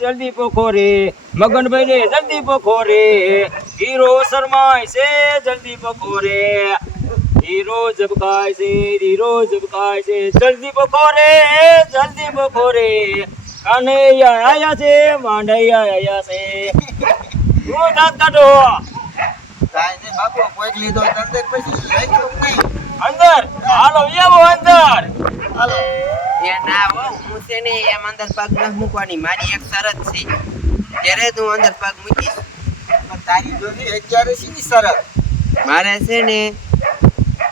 જલ્દી પોખો રે મગનભાઈ ને જલ્દી પોખો રે હીરો શર્માય છે જલ્દી પોખો રે હીરો ઝબકાય છે જલ્દી પોખો રે કાનૈયા આયા છે માંડૈયા આયા છે હું દાંત કાઢો કાઈ ને બાપુ કોઈક લીધો અંદર પછી લઈ ગયો નહીં અંદર હાલો આવો અંદર હાલો એ ના હો હું છે ને એમ અંદર પગ ન મૂકવાની મારી એક શરત છે ત્યારે તું અંદર પગ મૂકીશ પણ તારી જોડી અત્યારે સીની શરત મારે છે ને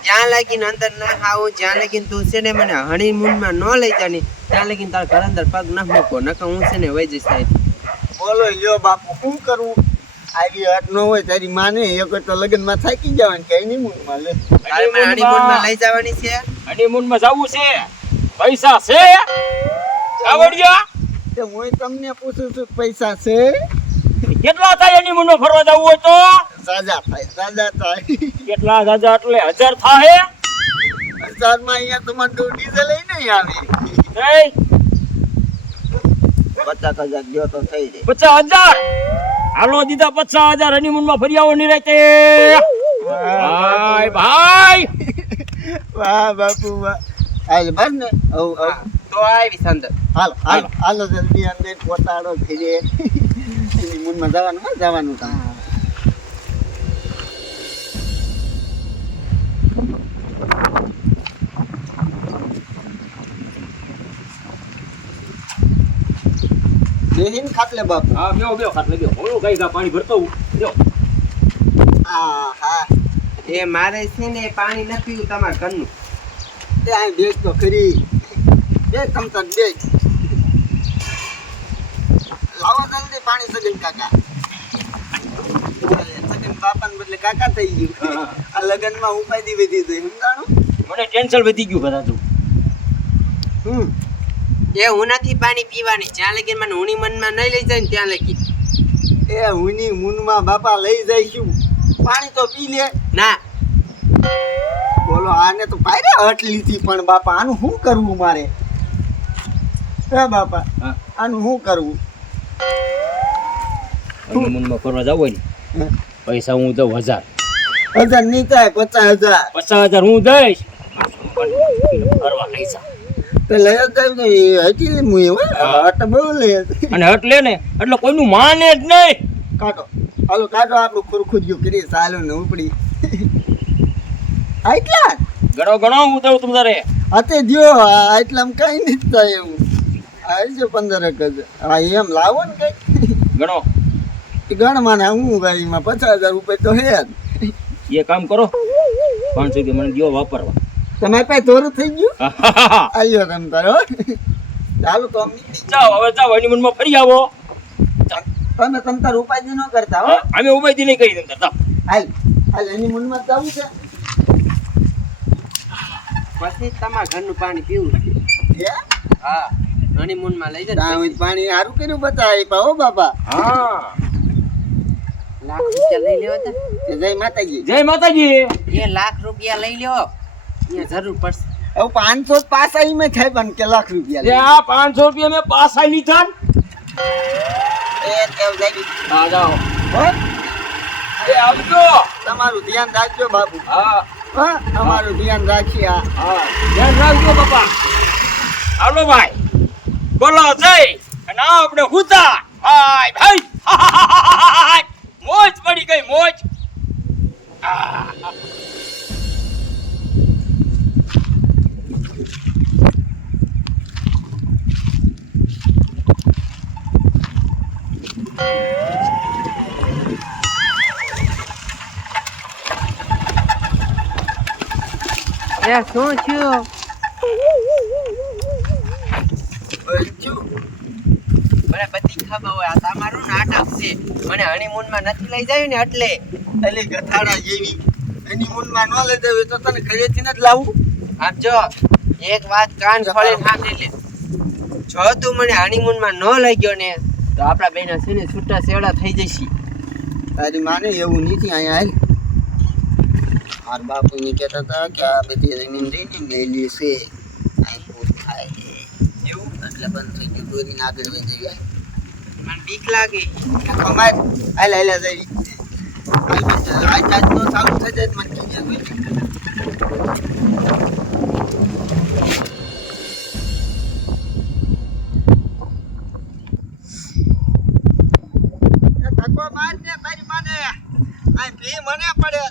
જ્યાં લગીને અંદર ના આવું જ્યાં લગીને તું છે ને મને હનીમૂનમાં ન લઈ જાની ત્યાં લગીને તારા ઘર અંદર પગ ન મૂકો નકર હું છે ને વઈ જઈશ ત્યાંથી. બોલો લ્યો બાપુ શું કરવું આવી હટ ન હોય તારી માને એક તો લગનમાં થાકી જવાનું કે નહીં મૂનમાં લે તારે મને હનીમૂનમાં લઈ જવાની છે હનીમૂનમાં જવું છે પૈસા છે આવડિયા તે હું તમને પૂછું છું પૈસા છે કેટલા થાય હનીમૂનમાં ફરવા જવું હોય તો સાજા થાય કેટલા જાજા એટલે 1000 થાય હજારમાં અહીંયા તમારે તો ડીઝલ નહીં આવે નહીં 50,000 ગયો તો થઈ જાય 50,000 હાલો દીધા 50,000 હનીમૂનમાં ફરી આવો નિરાતે ભાઈ વાહ બાપુ વાહ હાલ બસ ને તો આવીશ અંદર હાલો જલ્દી અંદર પોતાડો ફીરે એની મૂનમાં જવાનું કામ બેહીન ખાટલે બાપુ હા બેહો ખાટલે બેહો ઓલો ગાય ગા પાણી ભરતો જો હા એ મારે છે ને પાણી ન પીવું તમારા ઘરનું તે આ બેગ તો ખરી બે તમતક બેગ લાવો જલ્દી પાણી સગન કાકા સગન બાપાને બદલે કાકા થઈ ગયું આ લગનમાં ઉપાધી વધી ગઈ સમજાણું મને ટેન્શન વધી ગયું બધા તું એ હું નથી પાણી પીવાની જ્યાં લગી મને હુની મનમાં નહીં લઈ જાય ને ત્યાં લગી એ હુની મૂનમાં બાપા લઈ જઈશું પાણી તો પી લે ના બોલો આને તો પાયરે હટ લીધી પણ બાપા આનું શું કરવું મારે હે બાપા આનું શું કરવું હનીમૂનમાં ફરવા જવું હોય ને પૈસા હું દઉં 1000 નહીં થાય 50,000 50,000 હું દઈશ ફરવા લઈ જા તો લઈ જાય ને હટી લે મુએ હટ બહુ લે અને હટ લે ને એટલે કોઈનું માને જ નહીં કાઢો આપણું ખુરખુરિયું કરી ચાલો ને ઉપડી આટલા ગણો હું દઉં તમારે અતે દ્યો આટલામાં કઈ નહીં થાય એવું આવજો 15,000 હા એમ લાવો ને કઈ ગણો ગણ માને હું ગાડીમાં 50,000 રૂપિયા તો હે એ કામ કરો 500 રૂપિયા મને દિયો વાપરવા તમારે પાસે ધોરું થઈ ગયું આવ્યો તમ તારો ચાલો તો જાઓ હનીમૂનમાં ફરી આવો તમે તમ તાર ઉપાધિ ન કરતા હો અમે ઉપાધિ નહીં કરી તમ તાર હાલ હનીમૂનમાં જવું છે પછી તમારા ઘરનું પાણી પીવું હે હા હનીમૂનમાં લઈ જાય પાણી સારું કર્યું બતાવી પાઓ બાપા હા લાખ રૂપિયા લઈ લેવા તા જય માતાજી જય માતાજી એ લાખ રૂપિયા લઈ લ્યો એ જરૂર પડશે હવે 500 પાસા માં થાય પણ કે લાખ રૂપિયા આ 500 રૂપિયા મેં પાસા લીધા હા જાઓ એ આવજો તમારું ધ્યાન રાખજો બાપુ હા તમારું ધ્યાન રાખીએ હા ધ્યાન રાખજો બાપા હાલો ભાઈ બોલો જય અને આપણે હુતા ભાઈ મોજ પડી ગઈ મોજ શું થયું મને બધી ખબર હોય આ તમારું નાટક છે મને હનીમૂનમાં નથી લઈ જાય ને એટલે એટલે ગથાડા જેવી હનીમૂનમાં ન લઈ જવી તો તને ઘરેથી જ લાવું આમ જો એક વાત કાન ખોલીને સાંભળી લે જો તું મને હનીમૂનમાં ન લઈ ગયો ને તો આપણા બેના છે ને છૂટા સેવડા થઈ જશે તારી માને એવું નથી અહીંયા હાલ મારા બાપુ ની કહેતા હતા કે આ બધી જમીન લઈને ગયેલી છે અહીં પૂછ થાય એવું એટલે બંધ થઈ ગયું દોરીને આગળ વહી જઈએ મને બીક લાગે કમાય હાલ જઈ આજ નો ચાલુ થઈ જાય તો મને કીધું ધક્કો માર દે તારી માને આ ભી મને પડે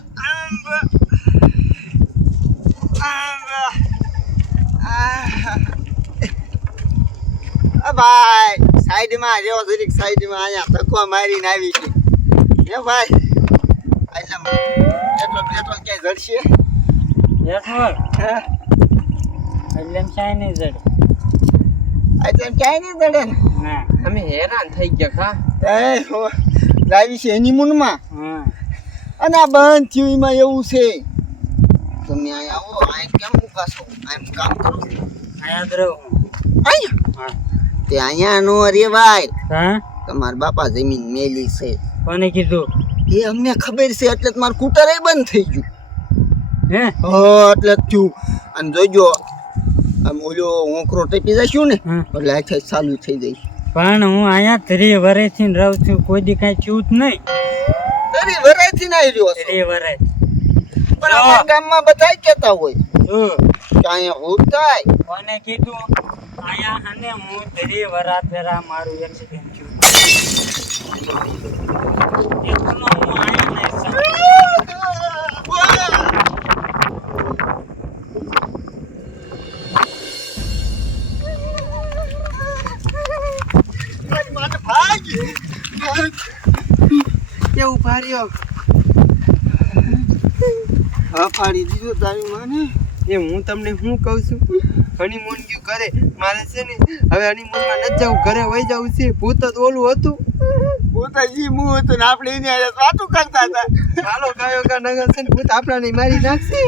ભાઈ સાઈડમાં રેવો જરીક સાઈડમાં અહીંયા ધક્કો મારીને આવી છે હે ભાઈ એટલે એટલો ક્યાંય જડશે યસવર હે એટલે એમ ચાય નહીં જડે એટલે ક્યાંય નહીં જડે ને ના અમે હેરાન થઈ ગયા ખા લાવી છે એની મૂનમાં હા અને આ બંધ થયું એમાં એવું છે તમે અહીંયા આવો અહીં કેમ ઉકાશો અહીં કામ કરો અહીંયા જ રહું અહીંયા હા તે અહીંયા નો રેવાય હા તમારા બાપા જમીન મેલી છે કોને કીધું એ અમને ખબર છે એટલે તમારું કૂટર બંધ થઈ ગયું હે હા એટલે જ થયું અને જોજો આમ ઓલો હોંકરો ટેપી જશું ને હા. એટલે આખે ચાલુ થઈ જાય પણ હું અહીંયા 3 વર્ષથી રહું છું કોઈ દી કાંઈ થયું જ નહીં તારી વરાયથી ના રહ્યો છો 3 વર્ષ પણ અમારા ગામમાં બધા કહેતા હોય જો કે અહીંયા હોતાય કોને કીધું અહીંયા હને હું 3 વર્ષ પહેલા મારું એક્સિડન્ટ થયું એટલું હું અહીંયા નહીં મારી માને ભાગ કેવું ભાર્યો હા ફાડી દીધો તારી માને એ હું તમને શું કહું છું હનીમૂન ગયું ઘરે મારે છે ને હવે હનીમૂનમાં નથી જવું ઘરે વહી જવું છે ભૂત જ ઓલું હતું પોતાજી મું હતું ને આપણે એની હારે વાતું કરતા હતા ચાલો કયો કા નગર છે ને ભૂત આપણાને મારી નાખશે